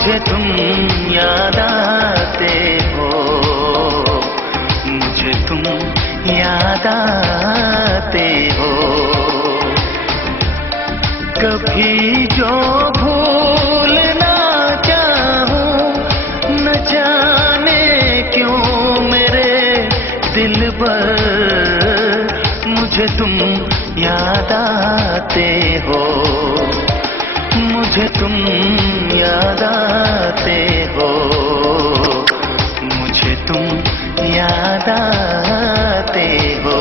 मुझे तुम याद आते हो, मुझे तुम याद आते हो। कभी जो भूल ना चाहूं, न जाने क्यों मेरे दिल पर मुझे तुम याद आते हो, मुझे तुम याद आते हो, मुझे तुम याद आते हो।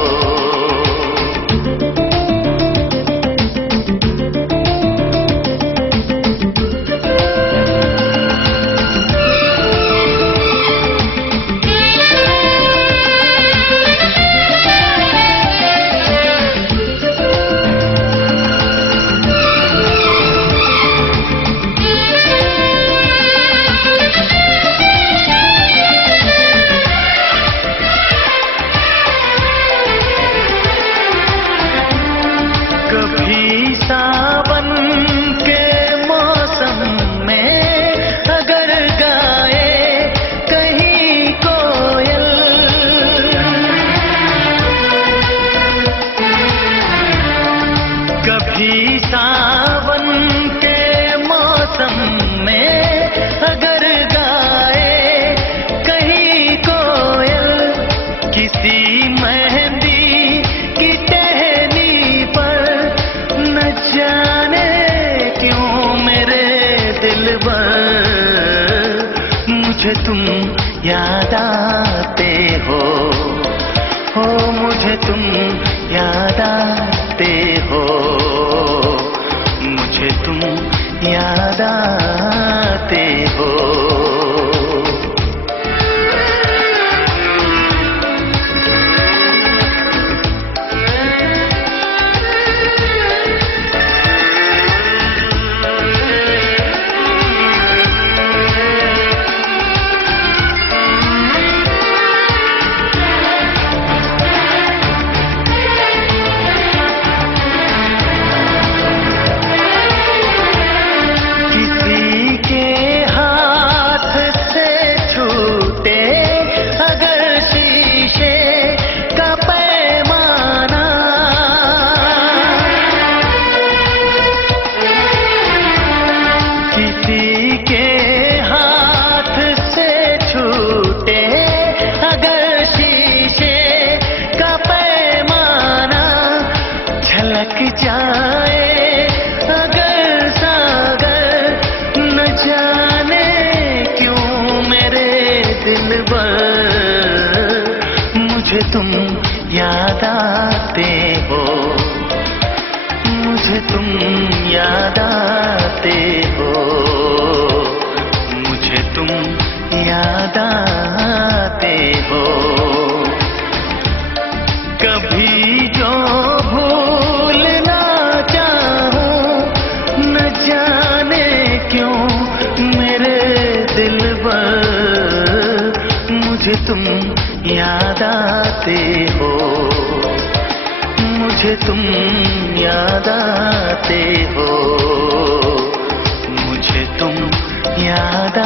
कभी सावन के मौसम में अगर गाए कहीं कोयल, कभी सावन के मौसम में अगर गाए कहीं कोयल, किसी मेहंदी की टहनी पर न जाने क्यों मेरे दिल पर मुझे तुम याद आते हो, मुझे तुम याद आते हो, मुझे तुम याद आते हो। जाए अगर सागर, न जाने क्यों मेरे दिल पर मुझे तुम याद आते हो, मुझे तुम याद आते हो, मुझे तुम याद आते हो। कभी जो भूल ना चाहूं, न जाने क्यों मेरे दिल पर मुझे तुम याद आते हो, मुझे तुम याद आते हो, मुझे तुम याद